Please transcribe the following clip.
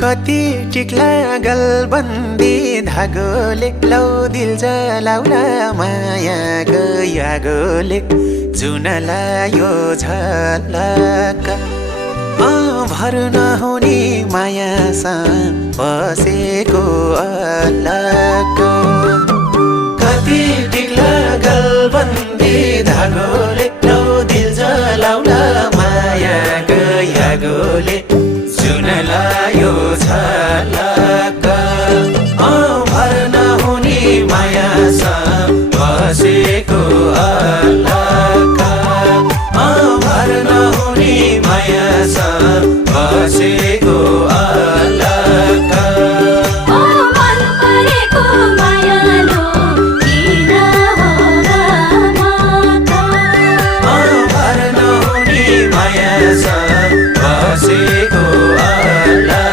कति टिक्ला गलबन्दी धागोले लौ दिल जलाउला मायाको यागोले जुनलायो झलक भर नहुने मायासँग बसेको अलक कति टिक्ला गलबन्दी धागोले लौ दिल जलाउला मायाको यागोले जुनलायो झलक भर नहुने मायासँग बसेको अलक भर नहुने मायासँग बसेको